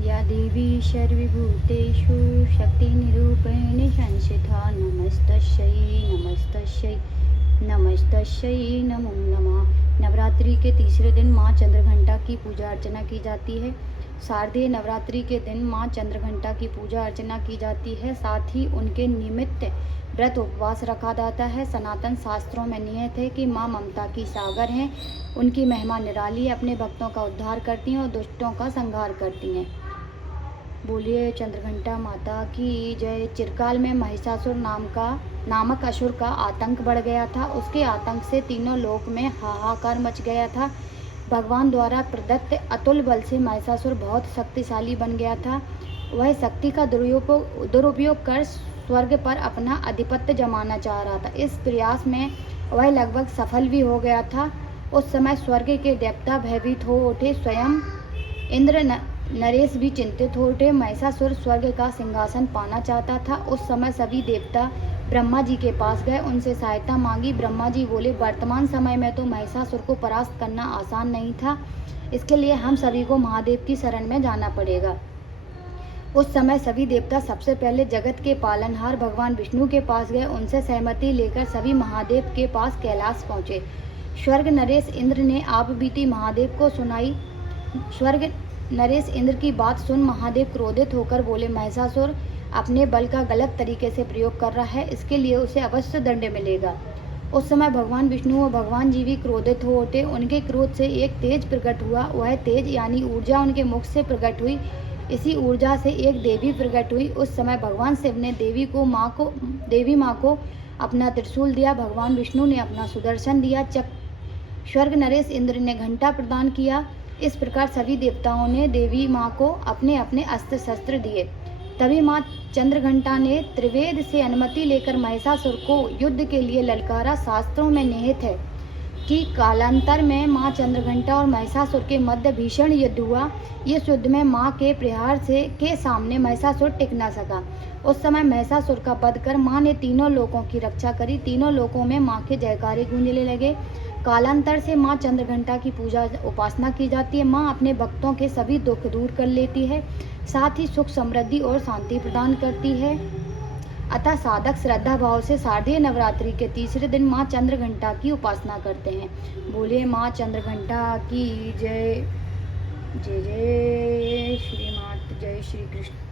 या देवी सर्वभूतेषु शक्तिनिरूपेण संस्थिता नमस्तस्यै नमो नमः। नवरात्रि के तीसरे दिन माँ चंद्रघंटा की पूजा अर्चना की जाती है। शारदीय नवरात्रि के दिन माँ चंद्रघंटा की पूजा अर्चना की जाती है। साथ ही उनके निमित्त व्रत उपवास रखा जाता है। सनातन शास्त्रों में नियत है कि माँ ममता की सागर हैं। उनकी महिमा निराली है, अपने भक्तों का उद्धार करती हैं और दुष्टों का संहार करती हैं। बोलिए चंद्रघंटा माता की जय। चिरकाल में महिषासुर नामक असुर का आतंक बढ़ गया था। उसके आतंक से तीनों लोक में हाहाकार मच गया था। भगवान द्वारा प्रदत्त अतुल बल से महिषासुर बहुत शक्तिशाली बन गया था। वह शक्ति का दुरुपयोग कर स्वर्ग पर अपना आधिपत्य जमाना चाह रहा था। इस प्रयास में वह लगभग सफल भी हो गया था। उस समय स्वर्ग के देवता भयभीत हो उठे। स्वयं इंद्र नरेश भी चिंतित हो उठे। महिषासुर स्वर्ग का सिंहासन पाना चाहता था। उस समय सभी देवता ब्रह्मा जी के पास गए, उनसे सहायता मांगी। ब्रह्मा जी बोले, वर्तमान समय में तो महिषासुर को परास्त करना आसान नहीं था। इसके लिए हम सभी को महादेव की शरण में जाना पड़ेगा। उस समय सभी देवता सबसे पहले जगत के पालनहार भगवान विष्णु के पास गए। उनसे सहमति लेकर सभी महादेव के पास कैलाश पहुँचे। स्वर्ग नरेश इंद्र ने आप बीती महादेव को सुनाई। स्वर्ग नरेश इंद्र की बात सुन महादेव क्रोधित होकर बोले, महिषासुर अपने बल का गलत तरीके से प्रयोग कर रहा है, इसके लिए उसे अवश्य दंड मिलेगा। उस समय भगवान विष्णु और भगवान जी भी क्रोधित हो उठे। उनके क्रोध से एक तेज प्रकट हुआ। वह तेज यानी ऊर्जा उनके मुख से प्रकट हुई। इसी ऊर्जा से एक देवी प्रकट हुई। उस समय भगवान शिव ने देवी माँ को अपना त्रिशूल दिया। भगवान विष्णु ने अपना सुदर्शन दिया। स्वर्ग नरेश इंद्र ने घंटा प्रदान किया। इस प्रकार सभी देवताओं ने देवी माँ को अपने अपने अस्त्र शस्त्र दिए। तभी माँ चंद्रघंटा ने त्रिवेद से अनुमति लेकर महिषासुर को युद्ध के लिए ललकारा। शास्त्रों में निहित है कि कालांतर में माँ चंद्रघंटा और महिषासुर के मध्य भीषण युद्ध हुआ। इस युद्ध में माँ के प्रहार के सामने महिषासुर टिक न सका। उस समय महिषासुर का वध कर माँ ने तीनों लोकों की रक्षा करी। तीनों लोकों में माँ के जयकारे गूंजने लगे। कालांतर से माँ चंद्रघंटा की पूजा उपासना की जाती है। माँ अपने भक्तों के सभी दुख दूर कर लेती है, साथ ही सुख समृद्धि और शांति प्रदान करती है। अतः साधक श्रद्धा भाव से शारदीय नवरात्रि के तीसरे दिन माँ चंद्रघंटा की उपासना करते हैं। बोलिए माँ चंद्रघंटा की जय। जय जय श्री मात, जय श्री कृष्ण।